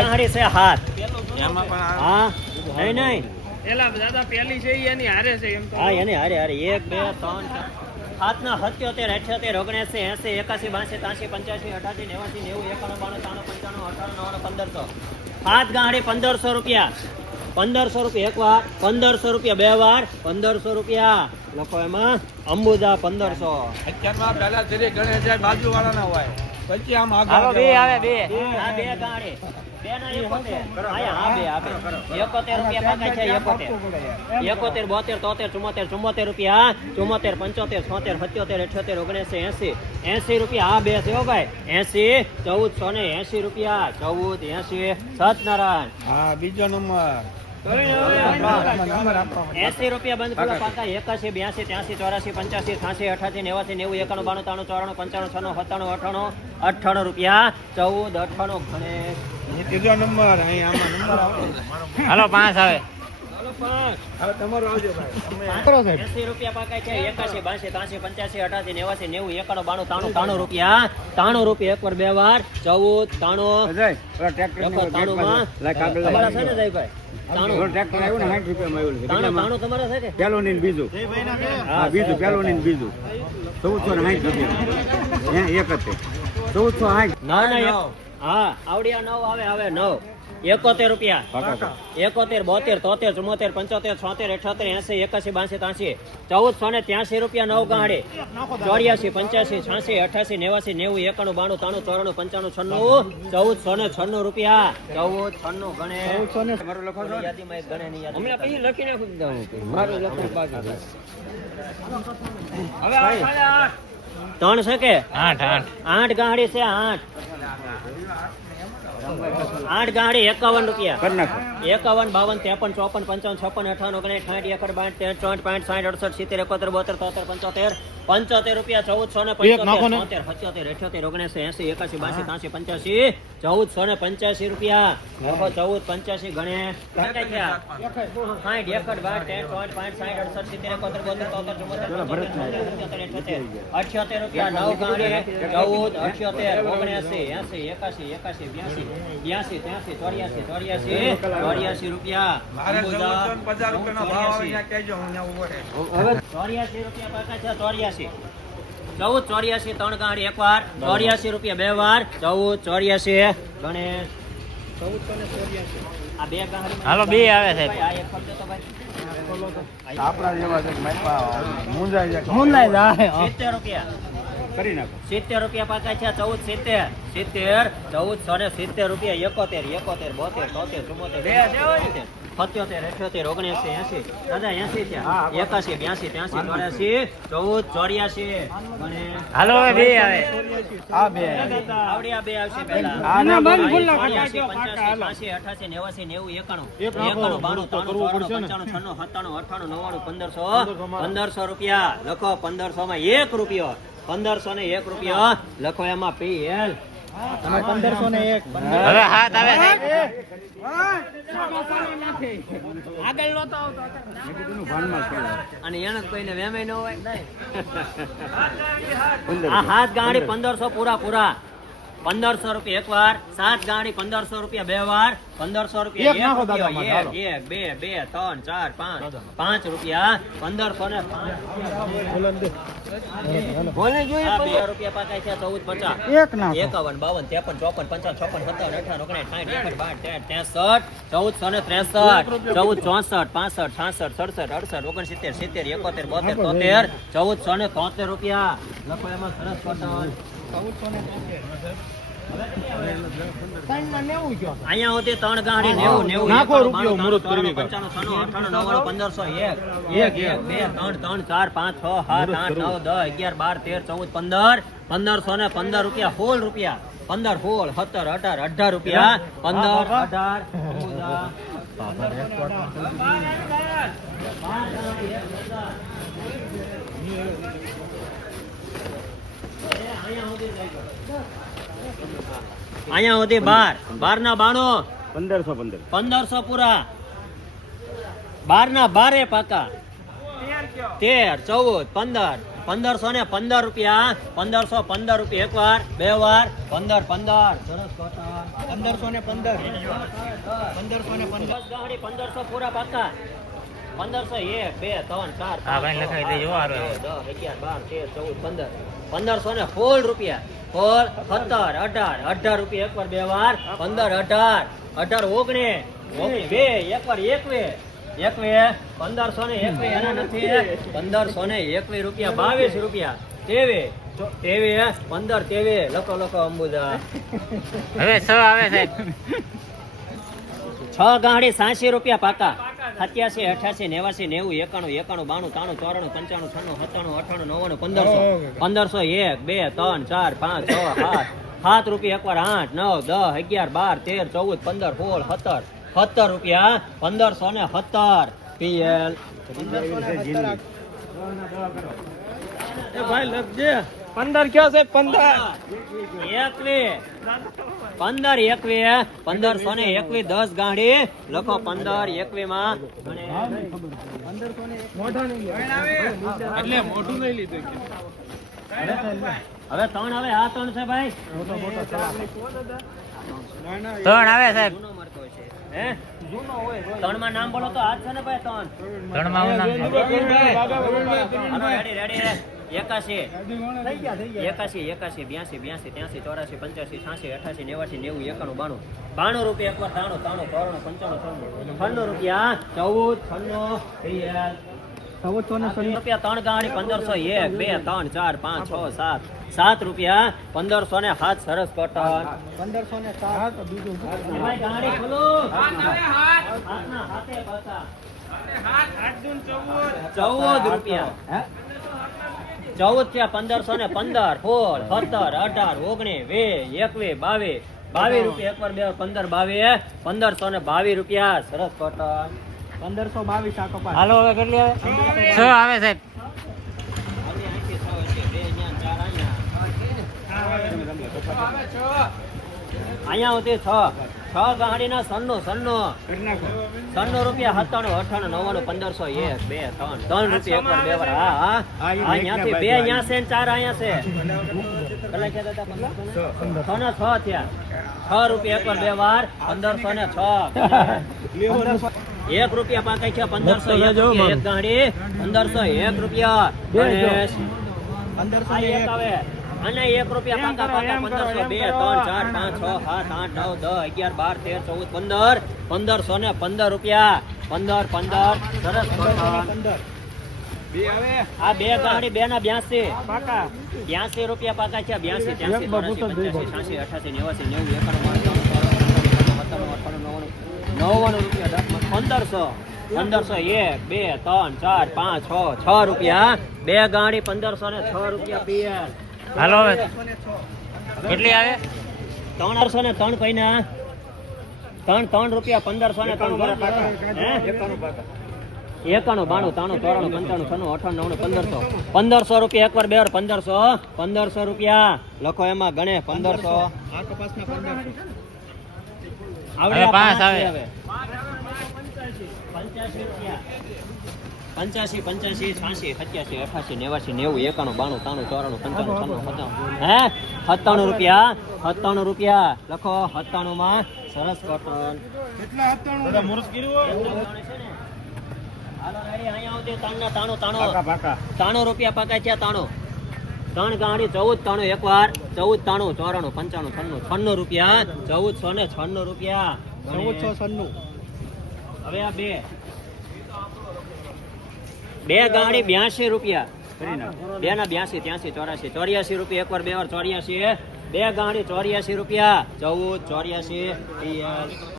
ગાંહડી છે હાથ. એમાં પણ આ- હા નહીં નહીં. એલા દાદા પેલી છે એની હારે છે એમ હા એને હારે હારે. એક બે ત્રણ ચાર. સત્યોતેર અઠ્યોતેર ઓગણએસી એસી એકાસી બાસી ત્યાસી પંચ્યાસી અઠાસી નેવાસી નેવું એકાણું બાણું ત્રાણું પંચાણું અઠાણું નવ્વાણું પંદરસો. સાત ગાંહડી પંદરસો રૂપિયા. પંદરસો રૂપિયા એક વાર પંદરસો રૂપિયા બે વાર પંદરસો રૂપિયા. લોકો એમાં અંબુજા પંદરસો. અત્યારમાં ગણે જાય બાજુ વાળા હોય. પછી આમ આગળ બે આવે બે. આ બે ગાડી. એકોતેર. બોતેર તોતેર ચુમ્મોતેર ચુમ્મોતેર રૂપિયા ચુમ્મોતેર પંચોતેર છોતેર સત્યોતેર અઠ્યોતેર ઓગણએસી એસી. એસી રૂપિયા આ બે થયો ભાઈ. એસી ચૌદસો ને એસી રૂપિયા. ચૌદ એસી. સતનારાયણ હા બીજો નંબર. એસી રૂપિયા બંધ ખુલ્લા પાકા એકાસી બ્યાસી ત્યાસી ચોરાસી પંચ્યાસી છ્યાસી અઠાસી નેવાસી નેવું એકાણું બાણું ત્રાણું ચોરાણું પંચાણું છન્નું સત્તાણું અઠાણું અઠ્ઠાણું રૂપિયા ચૌદ અઠ્ઠાણું ગણેશ. ત્રીજો નંબર અહીં આમાં નંબર આવતો હાલો પાંચ આવે. એસી રૂપિયા પકાય છે એકાસી બાસી ત્યાસી પંચ્યાસી અઠાસી નેવું એકાણું બાણું ત્રાણું ત્રાણું રૂપિયા. ત્રાણું રૂપિયા એક વાર બે વાર ચૌદ ત્રાણું. લખો ત્રાણું માં તમારા છે. ને ત્રાણું ત્રાણું તમારા છે કે? પેલું ને બીજું હા બીજું પેલું ને બીજું. ચૌદસો ને સાઠ રૂપિયા. એક જ છે. ચૌદસો સાઠ. ના ના હા આવડિયા નવ આવે આવે નવ. એકોતેર રૂપિયા. એકોતેર બોતેર તોતેર ચુમ્મોતેર પંચોતેર છોતેર અઠોતેર એસી એકાસી બાસી ત્યાસી ચૌદસો ને ત્યાસી રૂપિયા નવ ગાંડી. ચોર્યાસી પંચ્યાસી છ્યાસી અઠાસી નેવાસી નેવું એકાણું બાણું ત્રાણું ચોરાણું પંચાણું છન્નું. ચૌદસો ને છન્નું રૂપિયા. ચૌદ છન્નું ગણે. મારું લખો છો? યાદીમાં ગણે પછી લખી નાખું મારું લખું બાકી ત્રણ છે કે? આઠ આઠ. આઠ ગાંડી છે આઠ. આઠ ગાડી એકાવન રૂપિયા. કરી નાખો. એકાવન બાવન ત્રેપન ચોપન પંચાવન છપ્પન અઠાવન ઓગણીસ સાઠ એકર બાઠ તેર ચોઠ પાંચ સાઠ અડસઠ સિત્તેર એકોતેર બોતેર તોતેર પંચોતેર પંચોતેર રૂપિયા ચૌદસો ને પંચોતેર પંચોતેર અઠ્યોતેર ઓગણીસો એસી એકાસી બાસી ત્રાસી પંચ્યાસી ચૌદસો ને પંચ્યાસી રૂપિયા. ચૌદ પંચ્યાસી ગણે. સાઠ એકડ બાઠ તેર ચોઠ પાંચ સાઠ અડસઠ સિત્તેર એકોતેર બોતેર ચુમ્મોતેર સત્યોતેર અઠ્યોતેર રૂપિયા નવ ગાંડી ચૌદ અઠ્યોતેર ઓગણસી એસી એકાસી એકાસી બ્યાસી બ્યાસી ત્યાસી ચોર્યાસી ચોર્યાસી ચોર્યાસી રૂપિયા. પચાસ ભાવ ચોર્યાસી. કહેજો રૂપિયા પાકા છે ચોર્યાસી ચૌદ ચોર્યાસી ત્રણ ગાંઠ એક વાર ચોર્યાસી રૂપિયા બે વાર. ચૌદ ચોર્યાસી ગણેશ. ચૌદ ચોર્યાસી આ બે ગાંઠ હાલો, બે આવે છે. આ એક ખર્ચો તો ભાઈ. આપણા જેવા છે મુંજાઈ જાય. મુંજાઈ જાય. સિત્તેર રૂપિયા. કરી નાખો. સિત્તેર રૂપિયા પાકા છે ચૌદ સિત્તેર. સિત્તેર ચૌદ સો ને સિત્તેર રૂપિયા એકોતેર એકોતેર બોતેર તોતેર ચુમ્મોતેર સત્યોતેર અઠ્યોતેર ઓગણસી એસી દાદા એસી છે. એકાસી બ્યાસી ત્યાસી ચોર્યાસી ચૌદ ચોર્યાસી. હાલો બે આવે. આ બે આવડિયા બે આવશે છ્યાસી, નેવાસી, નેવું, એકાણું. એકાણું, બાણું, ત્રાણું, પંચાણું, છન્નું, સત્તાણું, અઠાણું નવ્વાણું, પંદરસો. પંદરસો રૂપિયા. લખો પંદરસો માં એક રૂપિયો. પંદરસો ને એક રૂપિયા. લખો એમાં પી એલ. પંદરસો ને એક. હવે હાથ આવે. અને એને કોઈને વેમે ન હોય. આ હાથ ગાડી પંદરસો પૂરા પૂરા. પંદરસો રૂપિયા એક વાર સાત ગાડી પંદરસો રૂપિયા બે વાર પંદરસો રૂપિયા એક બે બે ત્રણ ચાર પાંચ પાંચ રૂપિયા પંદરસો ને રૂપિયા પકાય છે ચૌદ પચાસ. એકાવન બાવન ત્રેપન ચોપન પંચાવન છપ્પન સત્તાવન અઠાવન ઓગણીસ સાઠ બાર ત્રેસઠ ચૌદસો ને ત્રેસઠ ચૌદ ચોસઠ પાસઠ છાસઠ સડસઠ અડસઠ ઓગણસિત્તેર સિત્તેર એકોતેર બોતેર તોતેર ચૌદસો ને તોતેર રૂપિયા. લખો એમાં સરસ કોટન અહીંયા સુધી ત્રણ ગાડી નેવું નેવું નાખો રૂપિયો, મુહૂર્ત કરવી પંદરસો એક એક એક બે ત્રણ ત્રણ ચાર પાંચ છ સાત આઠ નવ દસ અગિયાર બાર તેર ચૌદ પંદર પંદરસો ને પંદર રૂપિયા સોળ રૂપિયા પંદર સોળ સત્તર અઢાર અઢાર રૂપિયા પંદર અઢાર ચૌદ, અહીંયા સુધી બાર. બાર ના બાણું. પંદરસો પંદર. પંદરસો પૂરા. બાર ના બારે પાકા. તેર ચૌદ પંદર. પંદરસો ને પંદર રૂપિયા. પંદરસો પંદર રૂપિયા એક વાર બે વાર. પંદર પંદર. પંદરસો ને પંદર. પંદરસો ને પંદર. પંદરસો પૂરા પાકા. પંદરસો એક બે ત્રણ ચાર હા, ભાઈ, લખાઈ દેજો, બાર તેર ચૌદ પંદર. પંદરસો ને સોળ રૂપિયા. સોળ સત્તર અઢાર અઢાર રૂપિયા એક વાર બે વાર પંદર અઢાર અઢાર ઓગણે ઓગણે બે એક વાર એકવે એકવે પંદરસો ને એકવે એના નથી પંદરસો ને એકવે રૂપિયા બાવીસ રૂપિયા તેવે તેવે પંદર તેવે લખો લખો અંબુજા. હવે છ આવે સાહેબ. છ ગાંડી સાસી રૂપિયા પાકા. સત્યાસી અઠ્યાસી નેવાસી નેવું એકાણું એકાણું બાણું ત્રાણું ચોરાણું પંચાણું છન્નું સત્તાણું અઠાણું નવ્વાણું પંદરસો. પંદરસો એક બે ત્રણ ચાર પાંચ છ સાત. સાત રૂપિયા એકવાર આઠ નવ દસ અગિયાર બાર તેર ચૌદ પંદર સોળ સત્તર. સત્તર રૂપિયા પંદરસો ને સત્તર. પીએલ. ભાઈ લખજે. પંદર કયો છે? પંદર. એકવી પંદર એકવી પંદરસો ને એકવી દસ ગાડી. લખો પંદર એકવી માં એટલે મોઢું નહીં લીધું હવે ત્રણ હવે આ ત્રણ છે ભાઈ. ત્રણ આવે સાહેબ. જૂનો મળતો છે હે? ત્રણમાં નામ બોલો તો આ છે ને ભાઈ ત્રણ? ત્રણમાં રેડી રેડી એકાશી. એકાશી એકાશી બ્યાસી બ્યાસી ત્યાસી ચોરાસી પંચ્યાસી છ્યાસી અઠાસી નેવાસી નેવું એકાણું બાણું. બાણું રૂપિયા એકવાર ત્રાણું ત્રાણું ચોરાણું પંચાણું છન્નું. છન્નું રૂપિયા ચૌદ છન્નું રૂપિયા ત્રણ ગાડી પંદરસો એક બે ત્રણ ચાર પાંચ છ સાત. સાત રૂપિયા પંદરસો ને સાત સરસ કોટન પંદરસો ને સાત. બીજું ગાડી ખોલો. હાથના ચૌદ. રૂપિયા. ચૌદ થયા પંદરસો ને પંદર સોળ સત્તર અઢાર ઓગણીસ વે એકવે બાવીસ. બાવીસ રૂપિયા એક વાર બે પંદર બાવીસ પંદરસો ને બાવીસ રૂપિયા. સરસ કોટન પંદરસો બાવીસ આ કપાસ. હાલો હવે કેટલી આવે? છ આવે સાહેબ. આવી છ હશે, બે અહીંયા, સુધી છ. છ ગાડીના સન્નું સન્નું. સન્નો રૂપિયા સત્તાણું અઠાણું નવ્વાણું પંદરસો એક બે ત્રણ. ત્રણ રૂપિયા એક બે વાર હા અહીંયાથી બે અહીંયા છે ચાર અહીંયા છે. કેટલા છ ને છ થયા. છ રૂપિયા એક વાર બે વાર પંદરસો ને છ. એક રૂપિયા પાકા છે પંદરસો એક ગાડી પંદરસો એક રૂપિયા. પંદરસો એક. આવે. અને એક રૂપિયા પાકા પાકા પંદરસો બે ત્રણ ચાર પાંચ છ સાત આઠ નવ દસ અગિયાર બાર તેર ચૌદ પંદર. પંદરસો ને પંદર રૂપિયા. પંદર પંદર. સરસ આ બે ગાડી બે ના બ્યાસી બ્યાસી રૂપિયા પાકા છે બ્યાસી ત્યાસી છ્યાસી અઠાસી નેવાસી નેવું એકાણું નવ્વાણું રૂપિયા પંદરસો. પંદરસો એક બે ત્રણ ચાર પાંચ છ છ રૂપિયા. બે ગાડી પંદરસો ને છ રૂપિયા પીએલ. હાલો હવે. કેટલી આવે? ત્રણસો ને ત્રણ પૈના. ત્રણ ત્રણ રૂપિયા પંદરસો ને ત્રણ? એકાણું બાણું ત્રાણું ચોરાણું પંચાણું છનું અઠાણું નવણું પંદરસો. પંદરસો રૂપિયા એકવાર બે વાર પંદરસો પંદરસો રૂપિયા. લખો એમાં ગણે પંદરસો. આવડે પાંચ આવે. પંચ્યાસી રૂપિયા. પંચ્યાસી પંચ્યાસી છ્યાસી સત્યાસી અઠાસી નેવાસી નેવું એકાણું બાણું ત્રાણું ચોરાણું પંચાણું છન્નું સત્તાણું. હે? સત્તાણું રૂપિયા સત્તાણું રૂપિયા. લખો સત્તાણું માં સરસ કોટન કેટલા સત્તાણું? તાણું તાણું રૂપિયા પકાય છે તાણું ત્રણ ગાડી ચૌદ તાણું એક વાર ચૌદ તાણું ચોરાણું પંચાણું છન્નું. છન્નું રૂપિયા ચૌદસો ને છન્નું રૂપિયા. ચૌદસો છન્નું. હવે આ બે. બે ગાડી બ્યાસી રૂપિયા. બે ના બ્યાસી, ત્યાંસી, ચોરાસી. ચોર્યાસી રૂપિયા એક વાર બે વાર ચોર્યાસી. બે ગાડી ચોર્યાસી રૂપિયા. ચૌદ, ચોર્યાસી